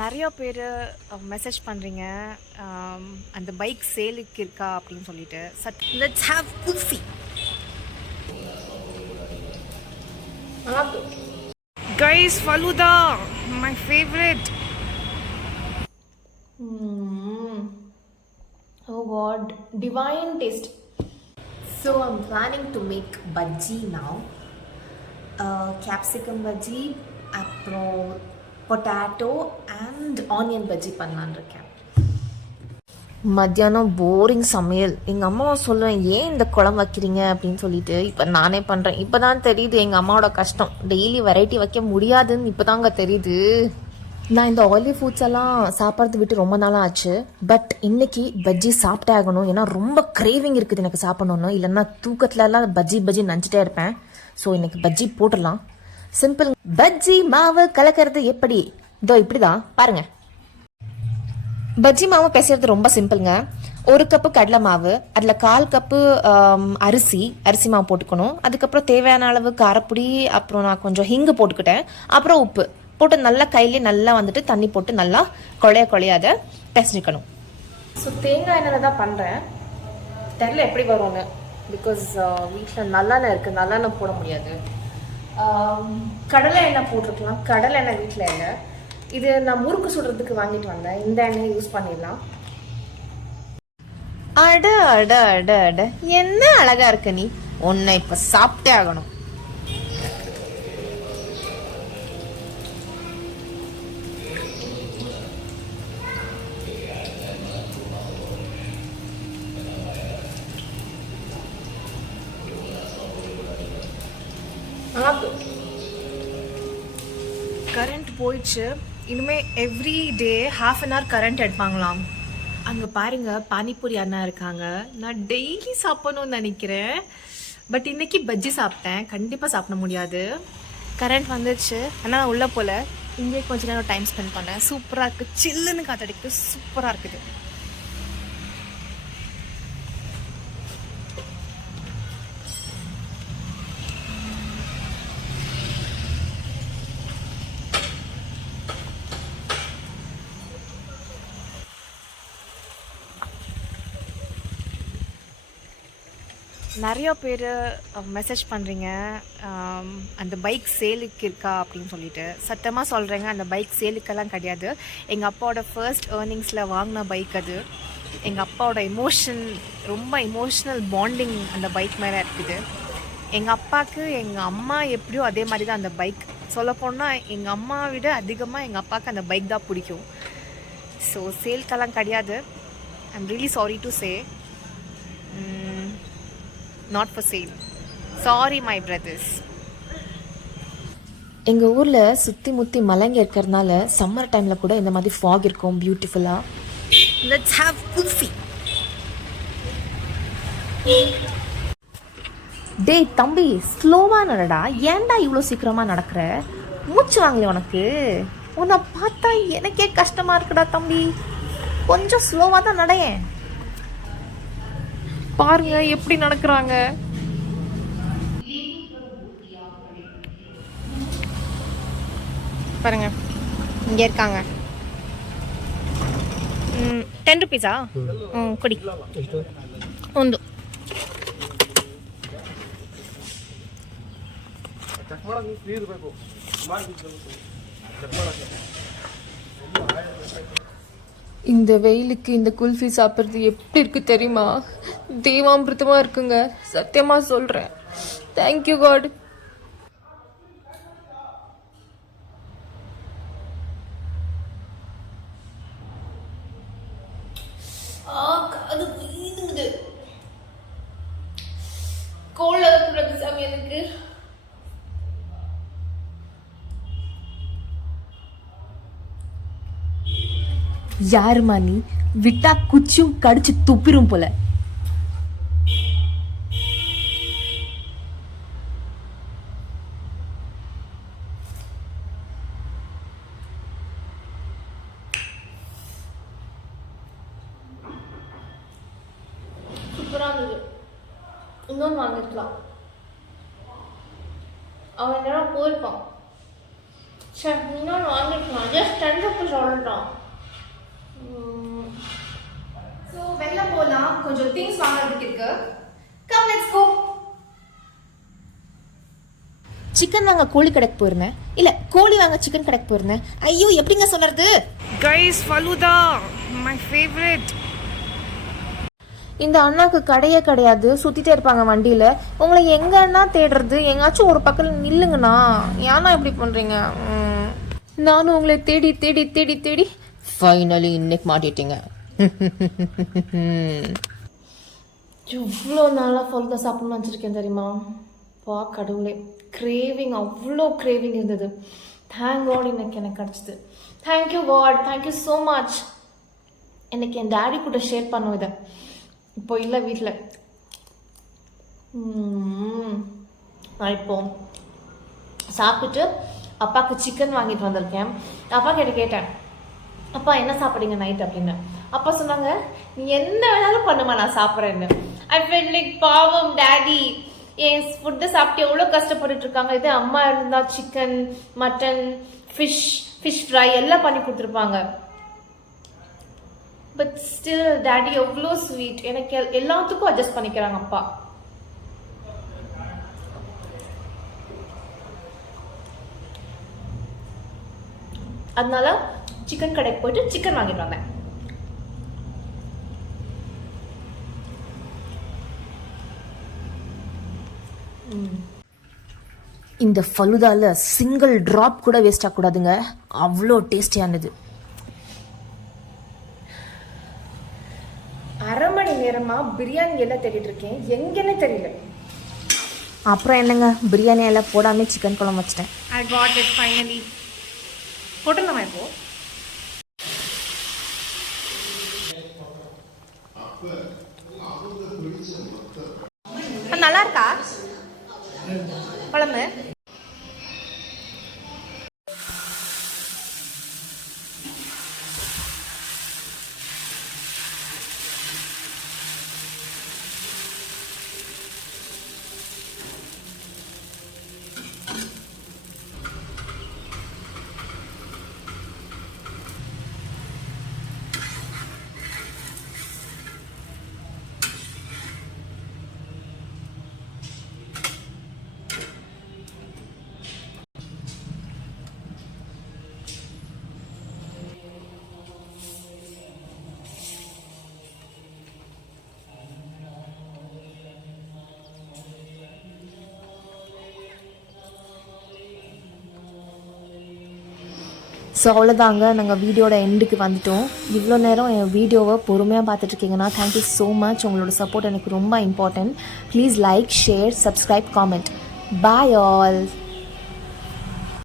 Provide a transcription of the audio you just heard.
நிறைய பேர் மெசேஜ் பண்ணுறீங்க அந்த பைக் சேலுக்கு இருக்கா அப்படின்னு சொல்லிட்டு. Let's have kulfi. Guys, falooda my favourite. Oh god, divine taste. So I'm planning to make bhaji now. Capsicum bhaji, அப்புறம் பொட்டேட்டோ அண்ட் ஆனியன் பஜ்ஜி பண்ணலான்னு இருக்கேன். மத்தியானம் போரிங் சமையல். எங்கள் அம்மாவை சொல்லுவேன், ஏன் இந்த குழம்பு வைக்கிறீங்க அப்படின்னு சொல்லிட்டு. இப்போ நானே பண்ணுறேன். இப்போ தான் தெரியுது எங்கள் அம்மாவோட கஷ்டம். டெய்லி வெரைட்டி வைக்க முடியாதுன்னு இப்போ தாங்க தெரியுது. நான் இந்த ஆயிலி ஃபுட்ஸ் எல்லாம் சாப்பிட்றது விட்டு ரொம்ப நாளாக ஆச்சு. பட் இன்னைக்கு பஜ்ஜி சாப்பிட்டே ஆகணும். ஏன்னா ரொம்ப கிரேவிங் இருக்குது எனக்கு சாப்பிடணுன்னு. இல்லைன்னா தூக்கத்துலலாம் பஜ்ஜி நஞ்சிட்டே இருப்பேன். ஸோ இன்னைக்கு பஜ்ஜி போட்டுடலாம். சிம்பிள். பஜ்ஜி மாவு கலக்கிறது எப்படி? இதோ இப்படிதான் பாருங்க. பஜ்ஜி மாவு பேசுறது ரொம்ப சிம்பிள்ங்க. 1 கப்பு கடலை மாவு, அதில் 1/4 கப்பு அரிசி மாவு போட்டுக்கணும். அதுக்கப்புறம் தேவையான அளவு காரப்பொடி, அப்புறம் நான் கொஞ்சம் ஹிங்கு போட்டுக்கிட்டேன், அப்புறம் உப்பு போட்டு நல்லா கையிலே நல்லா வந்துட்டு தண்ணி போட்டு நல்லா குழையாத பிசைஞ்சிக்கணும். ஸோ தேங்காய் எண்ணெயில் தான் பண்ணுறேன். தெரியல எப்படி வரும்னு. பிகாஸ் வீட்டில் நல்லெண்ணெய் இருக்குது, நல்லெண்ணெய் போட முடியாது. கடலை எண்ணெய் போட்டிருக்கலாம். கடலை எண்ணெய் வீட்டில் இல்லை. இது நான் முறுக்கு சுடுறதுக்கு வாங்கிட்டு வந்தேன். இந்த எண்ணெயை யூஸ் பண்ணிடலாம். அட அட அட அட, என்ன அழகா இருக்க நீ. உன்னை இப்ப சாப்பிட்டே ஆகணும். கரண்ட் போயிடுச்சு. இனிமேல் every day ½ an hour current எடுப்பாங்களாம். அங்கே பாருங்க, பானிபூரி அண்ணா இருக்காங்க. நான் டெய்லி சாப்பிடணும்னு நினைக்கிறேன். பட் இன்னைக்கு பஜ்ஜி சாப்பிட்டேன். கண்டிப்பாக சாப்பிட முடியாது. கரண்ட் வந்துடுச்சு. ஆனால் நான் உள்ளே போல இங்கே கொஞ்ச நேரம் டைம் ஸ்பெண்ட் பண்ணேன். சூப்பராக இருக்குது. சில்லுன்னு காத்தடிக்கு சூப்பராக இருக்குது. நிறைய பேர் மெசேஜ் பண்ணுறீங்க அந்த பைக் சேலுக்கு இருக்கா அப்படின்னு சொல்லிட்டு. சத்தமாக சொல்கிறேங்க, அந்த பைக் சேலுக்கெல்லாம் கிடையாது. எங்கள் அப்பாவோட ஃபர்ஸ்ட் ஏர்னிங்ஸில் வாங்கின பைக் அது. எங்கள் அப்பாவோட ரொம்ப இமோஷ்னல் பாண்டிங் அந்த பைக் மேலே இருக்குது. எங்கள் அப்பாவுக்கு எங்கள் அம்மா எப்படியோ அதே மாதிரி தான் அந்த பைக். சொல்லப்போனால் எங்கள் அம்மாவை விட அதிகமாக எங்கள் அப்பாவுக்கு அந்த பைக் தான் பிடிக்கும். ஸோ சேலுக்கெல்லாம் கிடையாது. I am really sorry to say. Not for sale. Sorry my brothers. எங்கள் ஊரில் சுற்றி முற்றி மலைங்க இருக்கிறதுனால சம்மர் டைமில் கூட இந்த மாதிரி ஃபாக் இருக்கும் பியூட்டிஃபுல்லாக. Let's have kulfi. டேய் தம்பி, ஸ்லோவாக நடடா. ஏன்டா இவ்வளோ சீக்கிரமாக நடக்கிற? மூச்சு வாங்கல உனக்கு? உன்னை பார்த்தா எனக்கே கஷ்டமாக இருக்குடா தம்பி. கொஞ்சம் ஸ்லோவாக தான் நடையேன். பாருங்க எப்படி நடக்கிறாங்க. பாருங்க, இங்கே இருக்காங்க. 10 rupees ಕೊಡಿ ಒಂದು. இந்த வெயிலுக்கு இந்த குல்ஃபி சாப்பிட்றது எப்படி இருக்கு தெரியுமா? தேவாமிர்தமாக இருக்குங்க. சத்தியமாக சொல்கிறேன். Thank you God. எனக்கு யாருமா நீ? விட்டா குச்சியும் கடிச்சு துப்பிரும் போல. சூப்பரா இருந்தது. இன்னொன்று வாங்கிருக்கலாம். அவன் நேரம் போயிருப்பான். இன்னொன்று வாங்கிக்கலாம். ஜஸ்ட் 10 rupees சொல்லிட்டோம். ஸோ வெளில போகலாம், கொஞ்சம் திங்ஸ் வாங்குறதுக்கு இருக்கு. Come let's go. சிக்கன் வாங்க கோழி கடைக்கு போயிருந்தேன். இல்லை கோழி வாங்க சிக்கன் கடைக்கு போயிருந்தேன். ஐயோ எப்படிங்க சொல்கிறது? Guys, falooda my favourite. இந்த அண்ணாக்கு கடையே கிடையாது, சுற்றிட்டே இருப்பாங்க வண்டியில். உங்களை எங்கன்னா தேடுறது? எங்காச்சும் ஒரு பக்கத்தில் நில்லுங்கண்ணா. ஏன்னா இப்படி பண்ணுறீங்க? நானும் உங்களை தேடி தேடி தேடி தேடி ஃபைனலி இன்னைக்கு மாட்டிட்டீங்க. எவ்வளோ நாளாக ஃபலூதா சாப்பிடணும்னு வச்சுருக்கேன் தெரியுமா? பா கடவுளே, கிரேவிங், அவ்வளோ கிரேவிங் இருந்தது. தேங்க் காட் இன்னைக்கு எனக்கு கிடச்சிது. Thank you God, thank you so much. இன்னைக்கு என் டேடி கூட ஷேர் பண்ணுவோம் இதை. இப்போ இல்லை வீட்டில். நான் இப்போ சாப்பிட்டுட்டு அப்பாவுக்கு சிக்கன் வாங்கிட்டு வந்திருக்கேன். அப்பா கிட்ட கேட்டேன், அப்பா என்ன சாப்பிட்றீங்க நைட் அப்படின்னு. அப்பா சொன்னாங்க, நீ என்ன வேணாலும் பண்ணுமா, நான் சாப்பிட்றேன்னு. ஐ ஃபீல் லைக் பாவம் டேடி, என் ஃபுட்டை சாப்பிட்டு எவ்வளோ கஷ்டப்பட்டுட்டு இருக்காங்க. இதே அம்மா இருந்தால் சிக்கன், மட்டன், ஃபிஷ் ஃப்ரை எல்லாம் பண்ணி கொடுத்துருப்பாங்க. பட் ஸ்டில் டேடி எவ்வளோ ஸ்வீட். எனக்கு எல்லாத்துக்கும் அட்ஜஸ்ட் பண்ணிக்கிறாங்க அப்பா. அதனால சிக்கன் கடைக்கு போயிட்டு சிக்கன் வாங்கிட்டு வந்தேன். இந்த ஃபலூதால சிங்கிள் ட்ராப் கூட வேஸ்ட் ஆகக்கூடாதுங்க, அவ்வளோ டேஸ்டியானது. அரை மணி நேரமா பிரியாணி எல்லாம் தேடிட்டு இருக்கேன், எங்கன்னு தெரியல. அப்புறம் என்னங்க, பிரியாணி எல்லாம் போடாமல் சிக்கன் குழம்பு வச்சிட்டேன். I got it finally. போட்டுடலாமா இப்போ? நல்லா இருக்கா குழம்பு? ஸோ அவ்வளோதாங்க, நாங்கள் வீடியோட எண்டுக்கு வந்துட்டோம். இவ்வளோ நேரம் என் வீடியோவை பொறுமையாக பார்த்துட்ருக்கீங்கன்னா தேங்க்யூ ஸோ மச். உங்களோட சப்போர்ட் எனக்கு ரொம்ப important. Please like, share, subscribe, comment. Bye all.